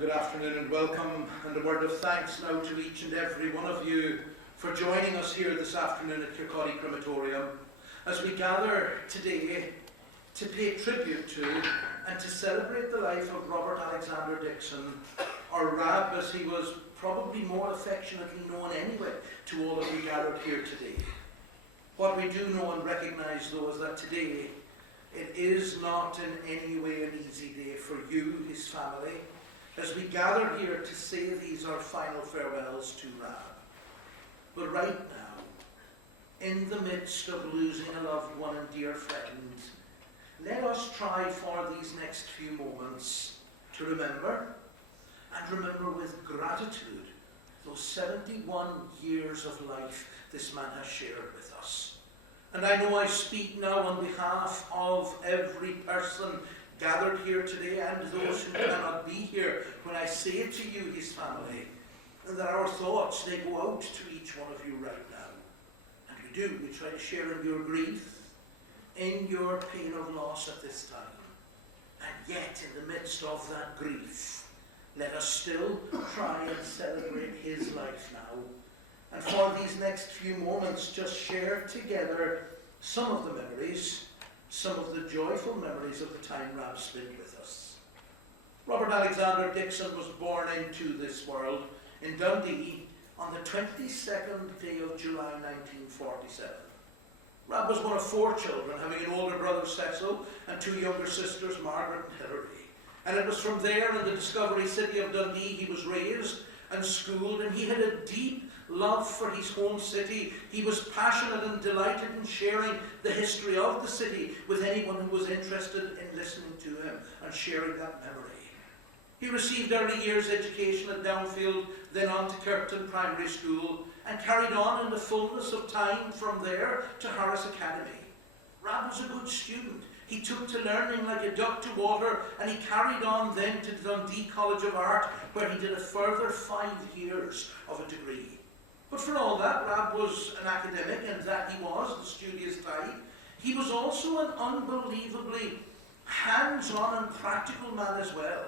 Good afternoon and welcome, and a word of thanks now to each and every one of you for joining us here this afternoon at Kirk Crematorium as we gather today to pay tribute to and to celebrate the life of Robert Alexander Dickson, or Rab as he was probably more affectionately known anyway to all of you gathered here today. What we do know and recognise though is that today it is not in any way an easy day for you, his family, as we gather here to say these our final farewells to Rab. But right now, in the midst of losing a loved one and dear friend, let us try for these next few moments to remember, and remember with gratitude, those 71 years of life this man has shared with us. And I know I speak now on behalf of every person gathered here today and those who cannot be here when I say to you, his family, that our thoughts, they go out to each one of you right now. And we do. We try to share in your grief, in your pain of loss at this time. And yet, in the midst of that grief, let us still try and celebrate his life now. And for these next few moments, just share together some of the memories, some of the joyful memories of the time Rab spent with us. Robert Alexander Dickson was born into this world in Dundee on the 22nd day of July 1947. Rab was one of 4 children, having an older brother Cecil and 2 younger sisters, Margaret and Hilary. And it was from there in the discovery city of Dundee he was raised and schooled, and he had a deep love for his home city. He was passionate and delighted in sharing the history of the city with anyone who was interested in listening to him and sharing that memory. He received early years education at Downfield, then on to Kirkton Primary School, and carried on in the fullness of time from there to Harris Academy. Rab was a good student. He took to learning like a duck to water, and he carried on then to Dundee College of Art, where he did a further 5 years of a degree. But for all that, Rab was an academic, and that he was, the studious type. He was also an unbelievably hands-on and practical man as well.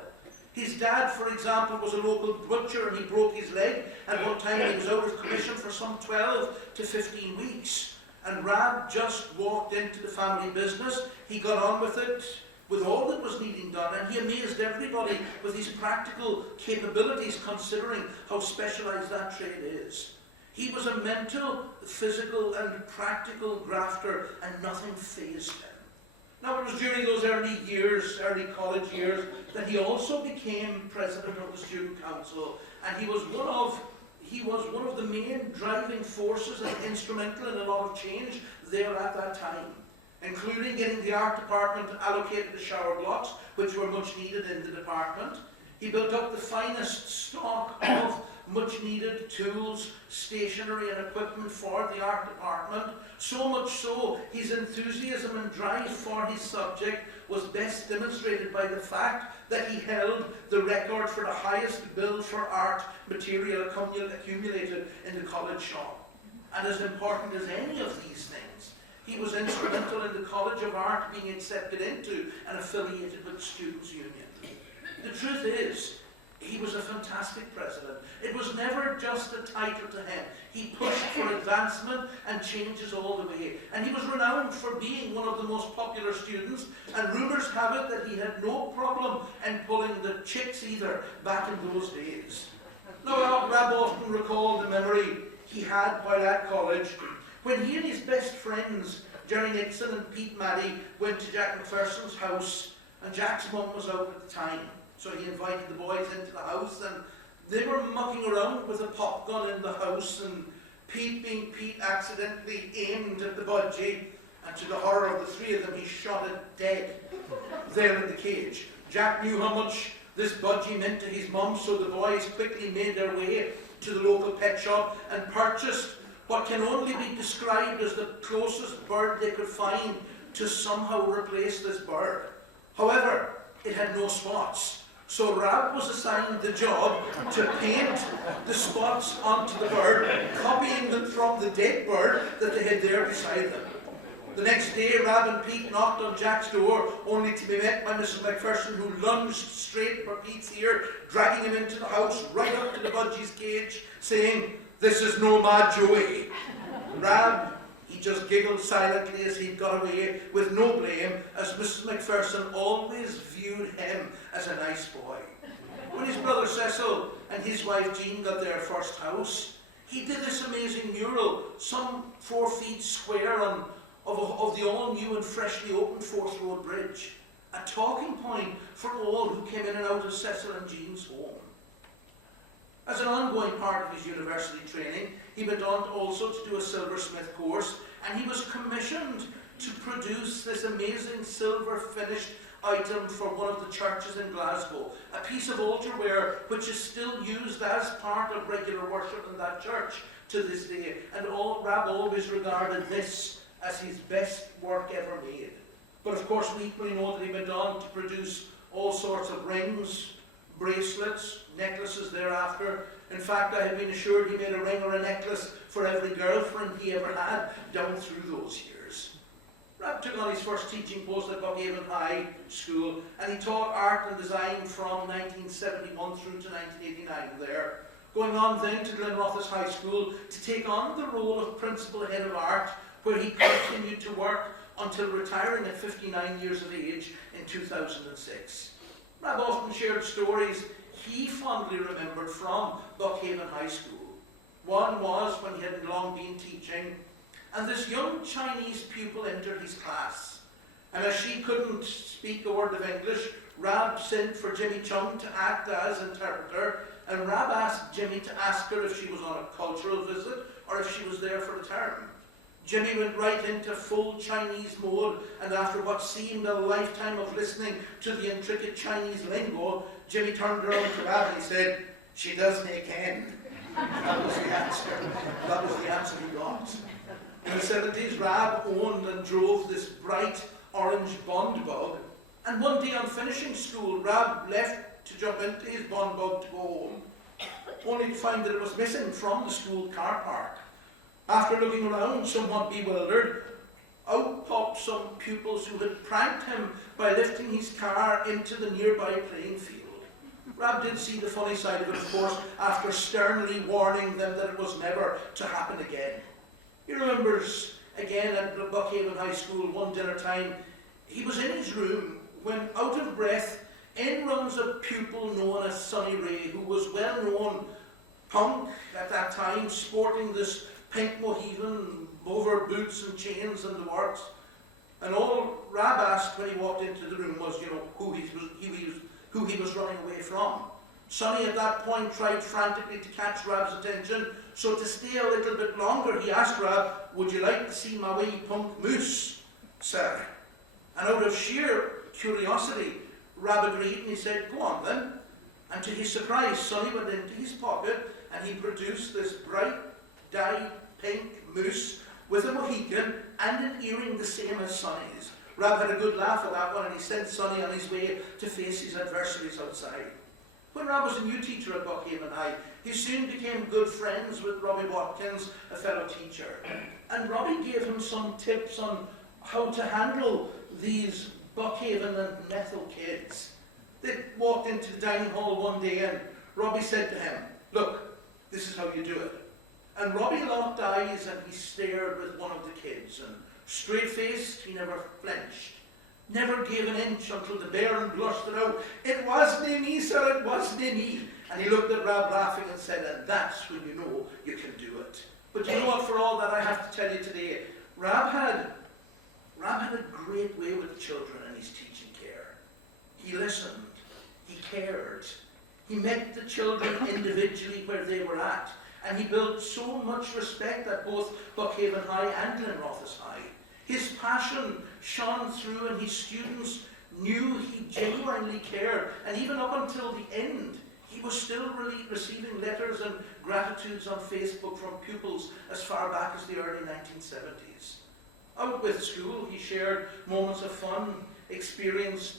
His dad, for example, was a local butcher, and he broke his leg at one time, and he was out of commission for some 12 to 15 weeks. And Rab just walked into the family business. He got on with it, with all that was needing done, and he amazed everybody with his practical capabilities, considering how specialized that trade is. He was a mental, physical, and practical grafter, and nothing fazed him. Now, it was during those early years, early college years, that he also became president of the student council, and he was one of the main driving forces and instrumental in a lot of change there at that time, including getting the art department allocated the shower blocks, which were much needed in the department. He built up the finest stock of much needed tools, stationery and equipment for the art department, so much so his enthusiasm and drive for his subject was best demonstrated by the fact that he held the record for the highest bill for art material accumulated in the college shop. And as important as any of these things, he was instrumental in the College of Art being accepted into and affiliated with the Students' Union. The truth is, he was a fantastic president. It was never just a title to him. He pushed for advancement and changes all the way. And he was renowned for being one of the most popular students. And rumours have it that he had no problem in pulling the chicks either back in those days. Now, Rab often recalled the memory he had while at college when he and his best friends, Jerry Nixon and Pete Maddy, went to Jack McPherson's house, and Jack's mum was out at the time. So he invited the boys into the house, and they were mucking around with a pop gun in the house, and Pete, being Pete, accidentally aimed at the budgie, and to the horror of the 3 of them, he shot it dead there in the cage. Jack knew how much this budgie meant to his mum, so the boys quickly made their way to the local pet shop and purchased what can only be described as the closest bird they could find to somehow replace this bird. However, it had no spots. So Rab was assigned the job to paint the spots onto the bird, copying them from the dead bird that they had there beside them. The next day, Rab and Pete knocked on Jack's door, only to be met by Mrs. McPherson, who lunged straight for Pete's ear, dragging him into the house, right up to the budgie's cage, saying, "This is no Mad Joey." Rab, he just giggled silently as he'd got away, with no blame, as Mrs. McPherson always viewed him as a nice boy. When his brother Cecil and his wife Jean got their first house, he did this amazing mural, some 4 feet square, of the all-new and freshly opened Forth Road Bridge, a talking point for all who came in and out of Cecil and Jean's home. As an ongoing part of his university training, he went on also to do a silversmith course, and he was commissioned to produce this amazing silver-finished item for one of the churches in Glasgow, a piece of altarware which is still used as part of regular worship in that church to this day, and Rab always regarded this as his best work ever made. But of course we equally know that he went on to produce all sorts of rings, bracelets, necklaces thereafter. In fact, I have been assured he made a ring or a necklace for every girlfriend he ever had down through those years. Rab took on his first teaching post at Buckhaven High School, and he taught art and design from 1971 through to 1989 there, going on then to Glenrothes High School to take on the role of Principal Head of Art, where he continued to work until retiring at 59 years of age in 2006. Rab often shared stories he fondly remembered from Buckhaven High School. One was when he had long been teaching, and this young Chinese pupil entered his class. And as she couldn't speak a word of English, Rab sent for Jimmy Chung to act as interpreter, and Rab asked Jimmy to ask her if she was on a cultural visit or if she was there for a term. Jimmy went right into full Chinese mode, and after what seemed a lifetime of listening to the intricate Chinese lingo, Jimmy turned around to Rab and he said, "She does make hen." That was the answer. That was the answer he got. In the 70s, Rab owned and drove this bright orange Bond bug, and one day on finishing school, Rab left to jump into his Bond bug to go home, only to find that it was missing from the school car park. After looking around, somewhat bewildered, out popped some pupils who had pranked him by lifting his car into the nearby playing field. Rab did see the funny side of it, of course, after sternly warning them that it was never to happen again. He remembers, again at Buckhaven High School, one dinner time, he was in his room when, out of breath, in runs a pupil known as Sonny Ray, who was well-known punk at that time, sporting this pink Mohican, over boots and chains and the works. And all Rab asked when he walked into the room was, who he was running away from. Sonny at that point tried frantically to catch Rab's attention, so to stay a little bit longer, he asked Rab, "Would you like to see my wee punk moose, sir?" And out of sheer curiosity, Rab agreed, and he said, "Go on then." And to his surprise, Sonny went into his pocket and he produced this bright dyed pink moose with a Mohican and an earring the same as Sonny's. Rab had a good laugh at that one, and he sent Sonny on his way to face his adversaries outside. When Rab was a new teacher at Buckhaven High, he soon became good friends with Robbie Watkins, a fellow teacher. And Robbie gave him some tips on how to handle these Buckhaven and Methil kids. They walked into the dining hall one day, and Robbie said to him, "Look, this is how you do it." And Robbie locked eyes and he stared with one of the kids, and straight-faced, he never flinched, never gave an inch until the Baron blusted out, "It wasn't me, sir, it wasn't me." And he looked at Rab laughing and said, "And that's when you know you can do it." But you know what, for all that I have to tell you today, Rab had a great way with the children in his teaching care. He listened, he cared, he met the children individually where they were at, and he built so much respect at both Buckhaven High and Glenrothes High. His passion shone through, and his students knew he genuinely cared, and even up until the end, he was still receiving letters and gratitudes on Facebook from pupils as far back as the early 1970s. Out with school, he shared moments of fun experienced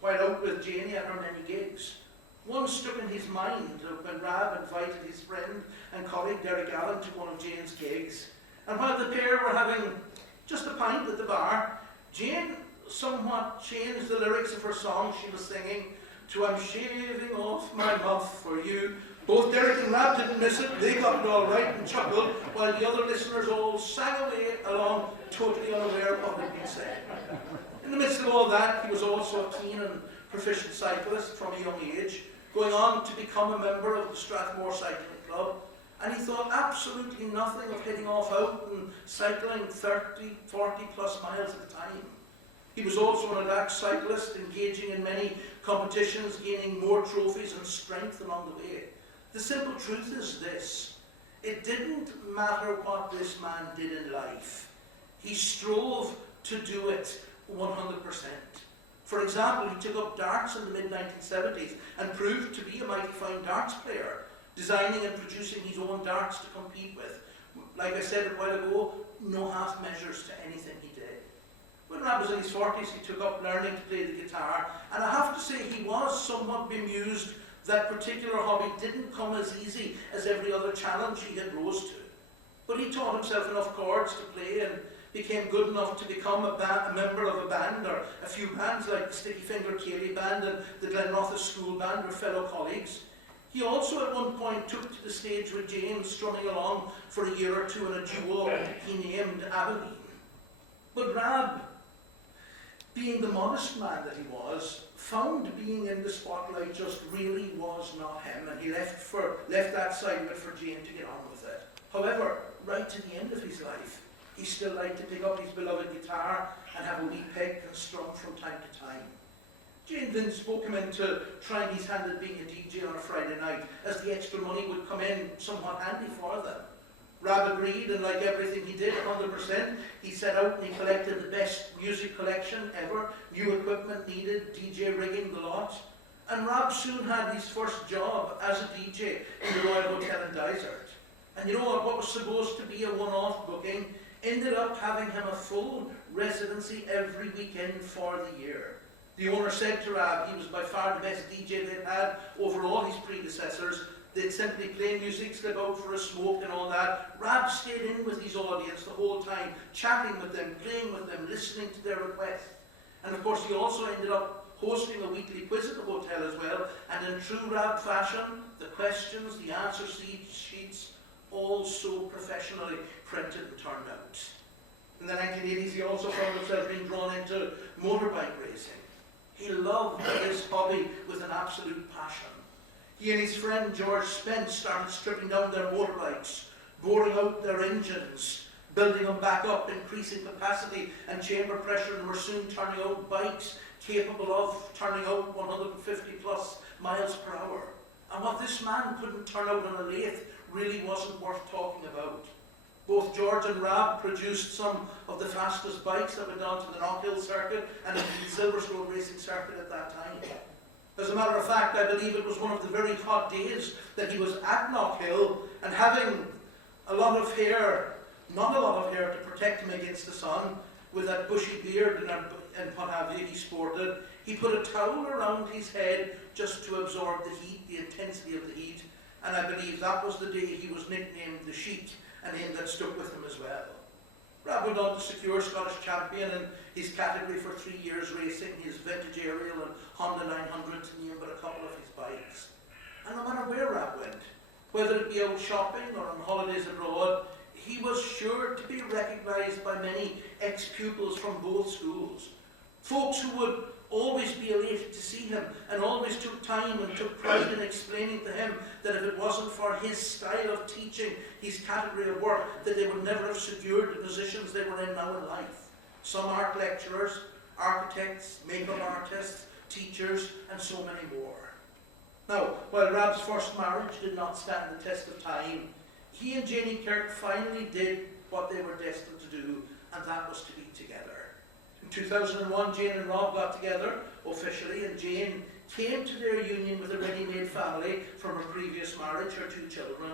while out with Janey at her many gigs. One stuck in his mind when Rab invited his friend and colleague Derek Allen to one of Jane's gigs. And while the pair were having just a pint at the bar, Jane somewhat changed the lyrics of her song she was singing to "I'm shaving off my muff for you." Both Derek and Rab didn't miss it. They got it all right and chuckled, while the other listeners all sang away along, totally unaware of what had been said. In the midst of all that, he was also a keen and proficient cyclist from a young age, going on to become a member of the Strathmore Cycling Club, and he thought absolutely nothing of heading off out and cycling 30, 40 plus miles at a time. He was also an adapt cyclist, engaging in many competitions, gaining more trophies and strength along the way. The simple truth is this: it didn't matter what this man did in life. He strove to do it 100%. For example, he took up darts in the mid-1970s and proved to be a mighty fine darts player, designing and producing his own darts to compete with. Like I said a while ago, no half measures to anything he did. When Rab was in his 40s, he took up learning to play the guitar, and I have to say he was somewhat bemused that particular hobby didn't come as easy as every other challenge he had rose to. But he taught himself enough chords to play and became good enough to become a member of a band, or a few bands like the Sticky Finger Carey Band and the Glenrothes School Band were fellow colleagues. He also at one point took to the stage with James, strumming along for a year or two in a duo he named Abilene. But Rab, being the modest man that he was, found being in the spotlight just really was not him, and he left that side of it for Jane to get on with it. However, right to the end of his life, he still liked to pick up his beloved guitar and have a wee pick and strum from time to time. Jane then spoke him into trying his hand at being a DJ on a Friday night, as the extra money would come in somewhat handy for them. Rab agreed, and like everything he did, 100%, he set out and he collected the best music collection ever, new equipment needed, DJ rigging, the lot. And Rab soon had his first job as a DJ in the Royal Hotel in Dysart. And you know what was supposed to be a one-off booking ended up having him a full residency every weekend for the year. The owner said to Rab he was by far the best DJ they'd had over all his predecessors. They'd simply play music, slip out for a smoke and all that. Rab stayed in with his audience the whole time, chatting with them, playing with them, listening to their requests. And of course he also ended up hosting a weekly quiz at the hotel as well, and in true Rab fashion, the questions, the answer sheets, all so professionally printed and turned out. In the 1980s he also found himself being drawn into motorbike racing. He loved this hobby with an absolute passion. He and his friend George Spence started stripping down their motorbikes, boring out their engines, building them back up, increasing capacity and chamber pressure, and were soon turning out bikes capable of turning out 150 plus miles per hour. And what this man couldn't turn out on a lathe really wasn't worth talking about. Both George and Rab produced some of the fastest bikes that went on to the Knockhill circuit and the Silverstone racing circuit at that time. As a matter of fact, I believe it was one of the very hot days that he was at Knockhill, and having a lot of hair, not a lot of hair to protect him against the sun, with that bushy beard and what have you he sported, he put a towel around his head just to absorb the heat, the intensity of the heat, and I believe that was the day he was nicknamed the Sheet, a name that stuck with him as well. Rab went on to secure Scottish champion in his category for 3 years, racing his vintage Ariel and Honda 900 to name but a couple of his bikes. And no matter where Rab went, whether it be out shopping or on holidays abroad, he was sure to be recognised by many ex-pupils from both schools. Folks who would always be elated to see him and always took time and took pride in explaining to him that if it wasn't for his style of teaching, his category of work, that they would never have secured the positions they were in now in life. Some art lecturers, architects, makeup artists, teachers, and so many more. Now, while Rab's first marriage did not stand the test of time, he and Janey Kirk finally did what they were destined to do, and that was to be together. In 2001, Jane and Rob got together officially, and Jane came to their union with a ready-made family from her previous marriage, her 2 children,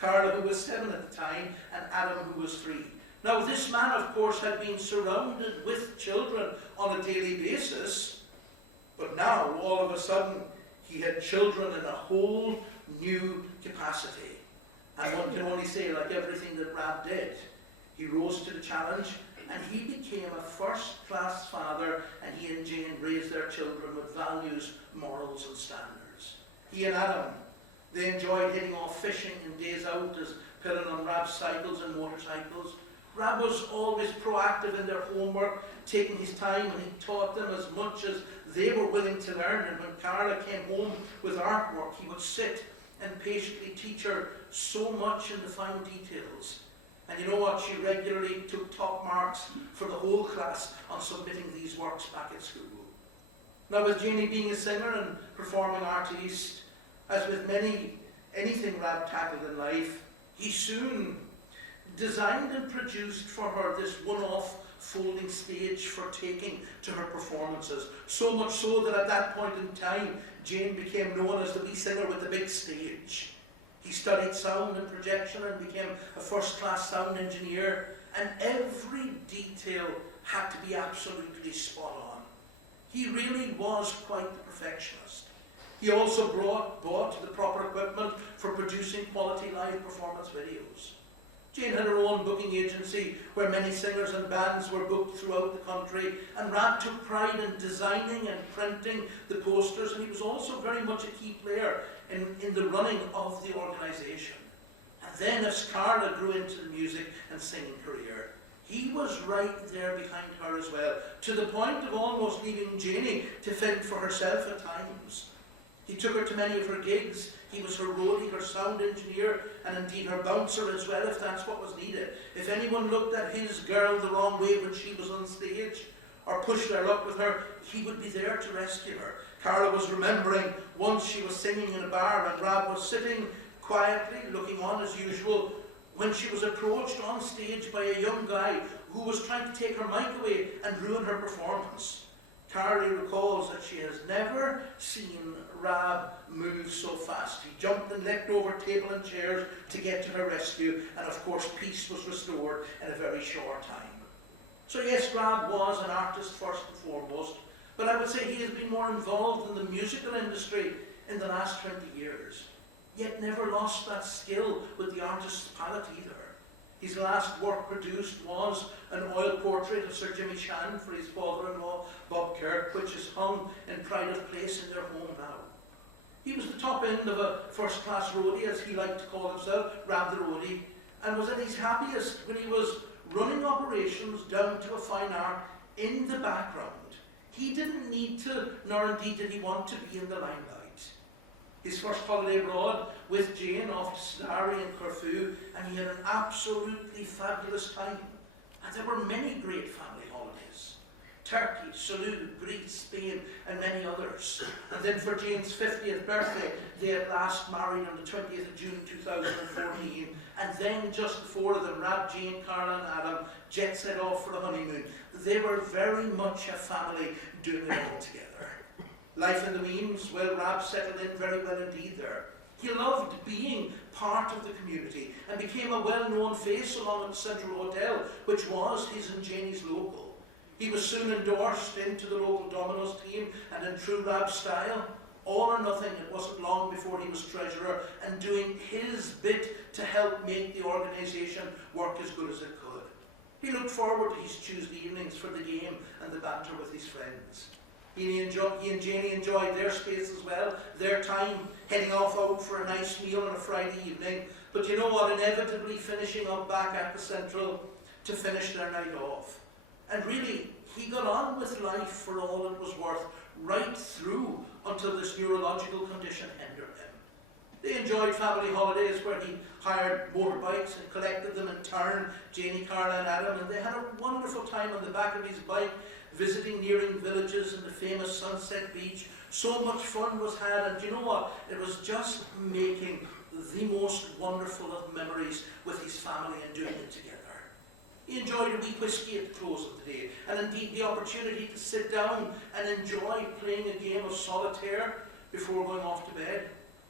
Carla, who was 7 at the time, and Adam, who was 3. Now, this man, of course, had been surrounded with children on a daily basis, but now, all of a sudden, he had children in a whole new capacity. And one can only say, like everything that Rab did, he rose to the challenge, and he became a first-class father, and he and Jane raised their children with values, morals and standards. He and Adam, they enjoyed heading off fishing and days out as pilling on Rab's cycles and motorcycles. Rab was always proactive in their homework, taking his time, and he taught them as much as they were willing to learn. And when Carla came home with artwork, he would sit and patiently teach her so much in the fine details. And you know what? She regularly took top marks for the whole class on submitting these works back at school. Now, with Janey being a singer and performing artiste, as with anything Rab tackled in life, he soon designed and produced for her this one-off folding stage for taking to her performances. So much so that at that point in time, Jane became known as the wee singer with the big stage. He studied sound and projection and became a first-class sound engineer, and every detail had to be absolutely spot on. He really was quite the perfectionist. He also bought the proper equipment for producing quality live performance videos. Jane had her own booking agency where many singers and bands were booked throughout the country, and Rab took pride in designing and printing the posters, and he was also very much a key player in the running of the organisation. And then as Carla grew into the music and singing career, he was right there behind her as well, to the point of almost leaving Janey to fend for herself at times. He took her to many of her gigs. He was her roadie, her sound engineer, and indeed her bouncer as well, if that's what was needed. If anyone looked at his girl the wrong way when she was on stage, or pushed their luck with her, he would be there to rescue her. Carla was remembering once she was singing in a bar and Rab was sitting quietly, looking on as usual, when she was approached on stage by a young guy who was trying to take her mic away and ruin her performance. Carly recalls that she has never seen Rab move so fast. He jumped and leapt over table and chairs to get to her rescue, and of course peace was restored in a very short time. So yes, Rab was an artist first and foremost, but I would say he has been more involved in the musical industry in the last 20 years, yet never lost that skill with the artist's palette either. His last work produced was an oil portrait of Sir Jimmy Shan for his father-in-law, Bob Kirk, which is hung in pride of place in their home now. He was the top end of a first-class roadie, as he liked to call himself, Rab the roadie, and was at his happiest when he was running operations down to a fine art in the background. He didn't need to, nor indeed did he want to be in the limelight. His first holiday abroad with Jane off to Snarry and Corfu, and he had an absolutely fabulous time. And there were many great family holidays. Turkey, Salou, Greece, Spain, and many others. And then for Jane's 50th birthday, they at last married on the 20th of June 2014. And then just before them, Rab, Jane, Carla and Adam jet set off for the honeymoon. They were very much a family doing it all together. Life in the Weems, well, Rab settled in very well indeed there. He loved being part of the community and became a well-known face along at the Central Hotel, which was his and Janey's local. He was soon endorsed into the local Domino's team, and in true Rab style, all or nothing, it wasn't long before he was treasurer and doing his bit to help make the organisation work as good as it could. He looked forward to his Tuesday evenings for the game and the banter with his friends. He and Janey enjoyed their space as well, their time heading off out for a nice meal on a Friday evening. But you know what, inevitably finishing up back at the Central to finish their night off. And really, he got on with life for all it was worth, right through until this neurological condition hindered him. They enjoyed family holidays where he hired motorbikes and collected them in turn, Janey, Carla and Adam, and they had a wonderful time on the back of his bike, visiting nearing villages and the famous Sunset Beach. So much fun was had, and you know what? It was just making the most wonderful of memories with his family and doing it together. He enjoyed a wee whiskey at the close of the day, and indeed the opportunity to sit down and enjoy playing a game of solitaire before going off to bed.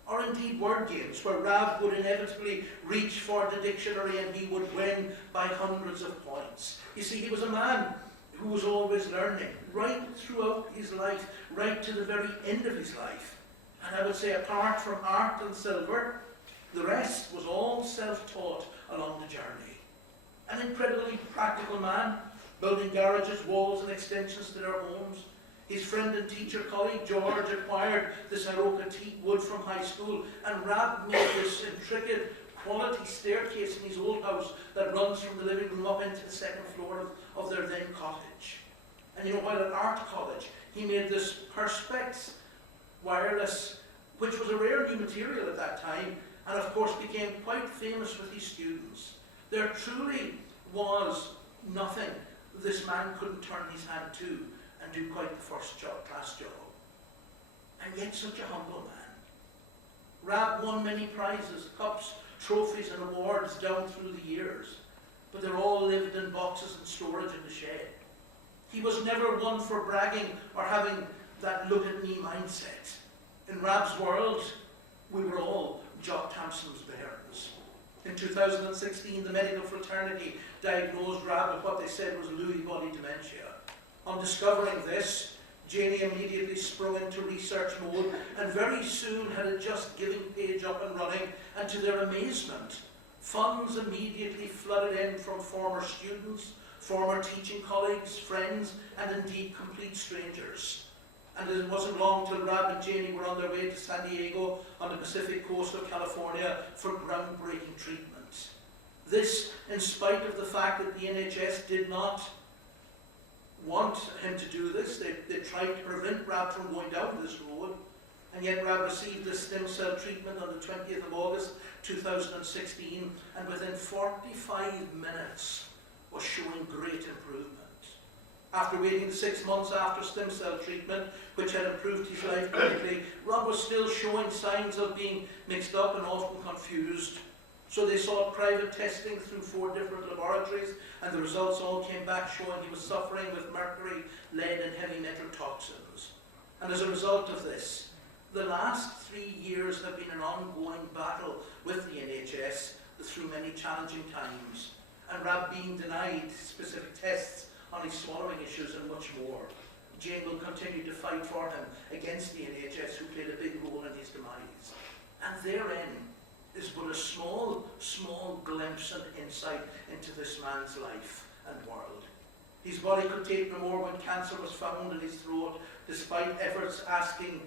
Or indeed word games, where Rab would inevitably reach for the dictionary and he would win by hundreds of points. You see, he was a man who was always learning, right throughout his life, right to the very end of his life. And I would say, apart from art and silver, the rest was all self-taught along the journey. An incredibly practical man building garages, walls and extensions to their homes. His friend and teacher colleague George acquired this Aroka teak wood from high school, and Rab made this intricate quality staircase in his old house that runs from the living room up into the second floor of their then cottage. And you know, while at art college, he made this Perspex wireless, which was a rare new material at that time, and of course became quite famous with his students. There truly was nothing this man couldn't turn his hand to and do quite the first-class job. And yet such a humble man. Rab won many prizes, cups, trophies and awards down through the years, but they're all lived in boxes and storage in the shed. He was never one for bragging or having that look-at-me mindset. In Rab's world, we were all Jock Thompson's bairns. In 2016, the medical fraternity diagnosed Rab with what they said was Lewy body dementia. On discovering this, Janey immediately sprung into research mode and very soon had a Just Giving page up and running, and to their amazement, funds immediately flooded in from former students, former teaching colleagues, friends, and indeed complete strangers. And it wasn't long till Rab and Janey were on their way to San Diego on the Pacific coast of California for groundbreaking treatment. This, in spite of the fact that the NHS did not want him to do this. They tried to prevent Rab from going down this road, and yet Rab received this stem cell treatment on the 20th of August 2016, and within 45 minutes was showing great improvement. After waiting 6 months after stem cell treatment, which had improved his life greatly, Rab was still showing signs of being mixed up and often confused. So they sought private testing through 4 different laboratories, and the results all came back showing he was suffering with mercury, lead and heavy metal toxins. And as a result of this, the last 3 years have been an ongoing battle with the NHS through many challenging times, and Rab being denied specific tests on his swallowing issues and much more. Jane will continue to fight for him against the NHS, who played a big role in his demise. And therein is but a small glimpse and insight into this man's life and world. His body could take no more when cancer was found in his throat, despite efforts asking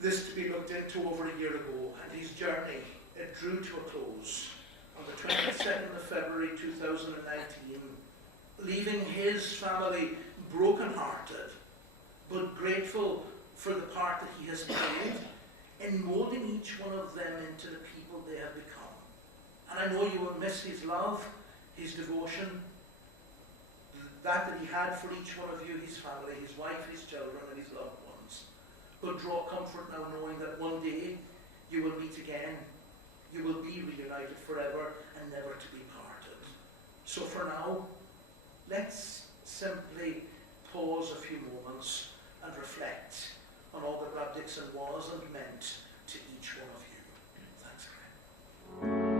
this to be looked into over a year ago. And his journey, it drew to a close on the 22nd of February 2019, leaving his family broken-hearted, but grateful for the part that he has played in molding each one of them into the people they have become. And I know you will miss his love, his devotion, that he had for each one of you, his family, his wife, his children, and his loved ones. But draw comfort now knowing that one day you will meet again, you will be reunited forever and never to be parted. So for now, let's simply pause a few moments and reflect on all that Rab Dickson was and meant to each one of you. Thanks, Greg.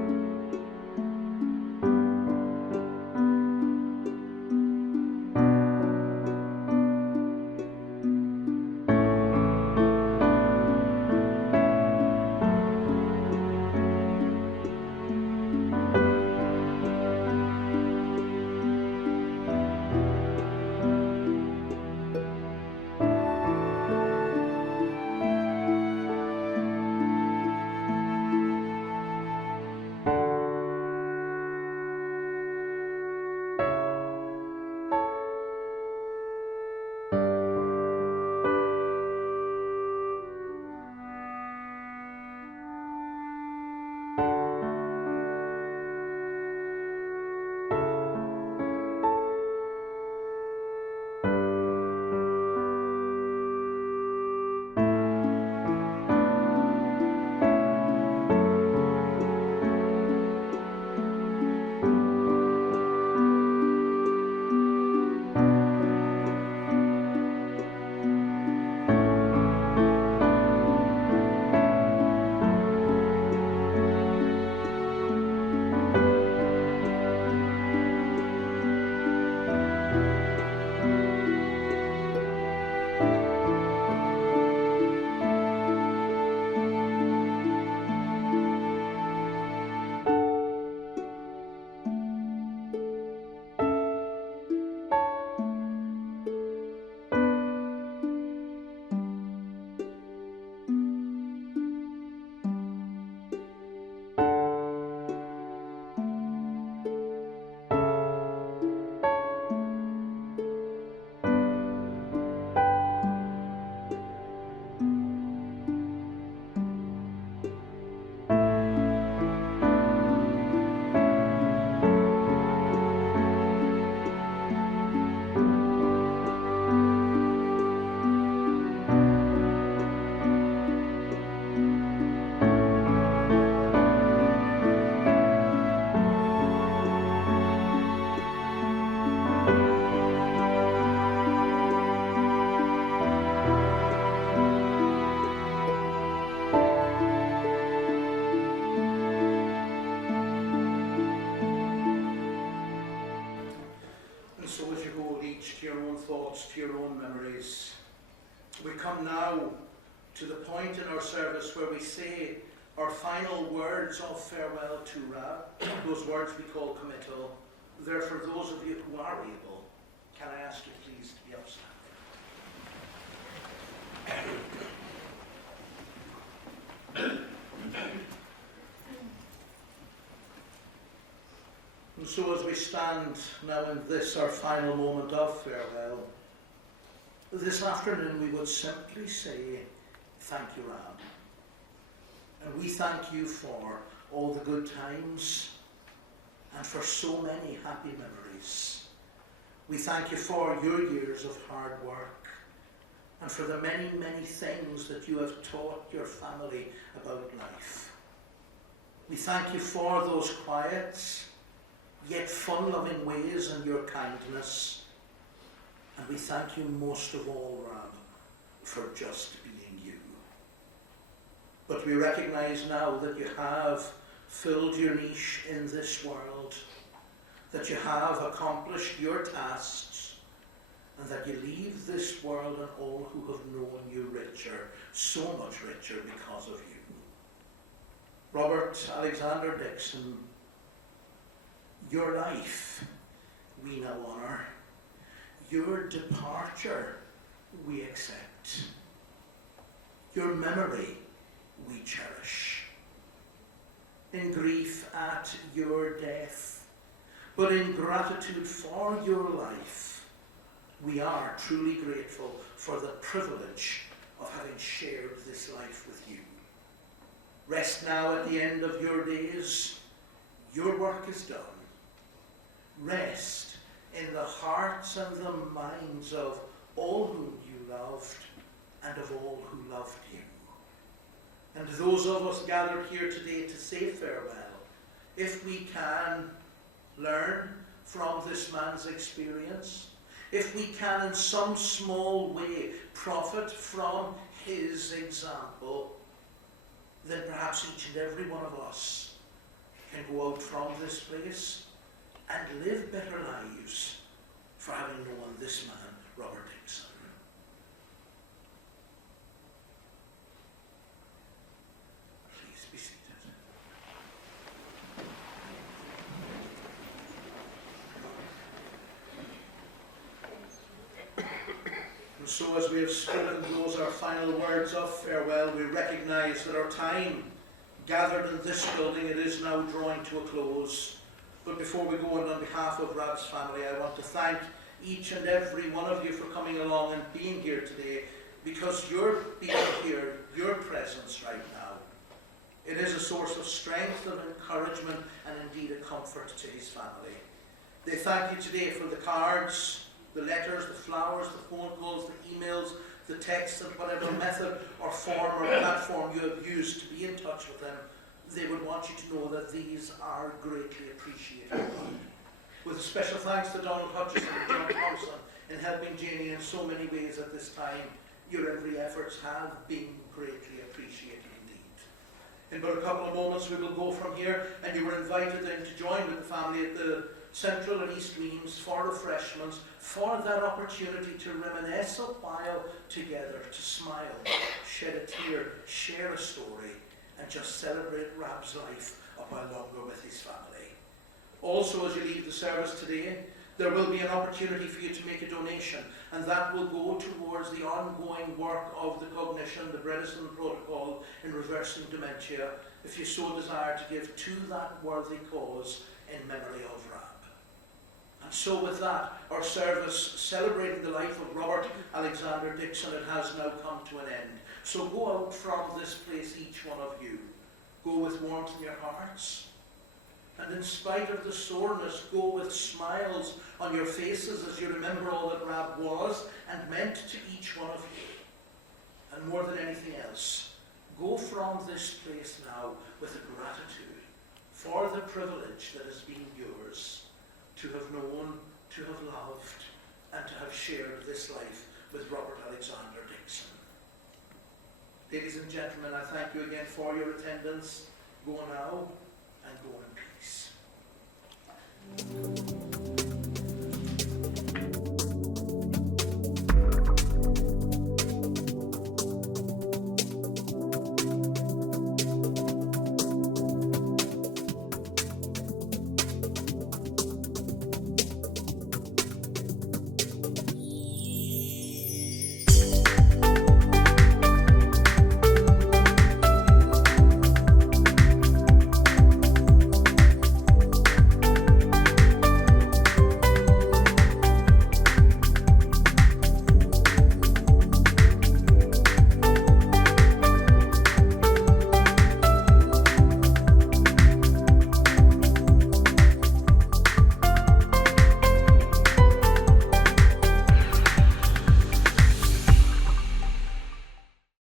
We come now to the point in our service where we say our final words of farewell to Rab, those words we call committal. Therefore, those of you who are able, can I ask you please to be upstanding? And so as we stand now in this, our final moment of farewell, this afternoon we would simply say, thank you, Rab. And we thank you for all the good times and for so many happy memories. We thank you for your years of hard work and for the many, many things that you have taught your family about life. We thank you for those quiet, yet fun-loving ways and your kindness. And we thank you most of all, Rab, for just being you. But we recognize now that you have filled your niche in this world, that you have accomplished your tasks, and that you leave this world and all who have known you richer, so much richer because of you. Robert Alexander Dickson, your life we now honour. Your departure we accept. Your memory we cherish. In grief at your death, but in gratitude for your life, we are truly grateful for the privilege of having shared this life with you. Rest now at the end of your days. Your work is done. Rest in the hearts and the minds of all whom you loved and of all who loved you. And those of us gathered here today to say farewell, if we can learn from this man's experience, if we can in some small way profit from his example, then perhaps each and every one of us can go out from this place and live better lives for having known this man, Robert Dickson. Please be seated. And so as we have spoken those our final words of farewell, we recognize that our time gathered in this building, it is now drawing to a close. But before we go on behalf of Rab's family, I want to thank each and every one of you for coming along and being here today, because your being here, your presence right now, it is a source of strength and encouragement and indeed a comfort to his family. They thank you today for the cards, the letters, the flowers, the phone calls, the emails, the texts, and whatever method or form or platform you have used to be in touch with them. They would want you to know that these are greatly appreciated. With a special thanks to Donald Hutchison and John Thompson in helping Janey in so many ways at this time, your every efforts have been greatly appreciated indeed. In but a couple of moments we will go from here, and you were invited then to join with the family at the Central and East Means for refreshments, for that opportunity to reminisce a while together, to smile, shed a tear, share a story, and just celebrate Rab's life a while longer with his family. Also, as you leave the service today, there will be an opportunity for you to make a donation, and that will go towards the ongoing work of the cognition, the Bredesen protocol in reversing dementia, if you so desire to give to that worthy cause in memory of Rab. And so with that, our service celebrating the life of Robert Alexander Dickson, it has now come to an end. So go out from this place, each one of you. Go with warmth in your hearts. And in spite of the soreness, go with smiles on your faces as you remember all that Rab was and meant to each one of you. And more than anything else, go from this place now with a gratitude for the privilege that has been yours to have known, to have loved, and to have shared this life with Robert Alexander Dickson. Ladies and gentlemen, I thank you again for your attendance. Go now and go in peace.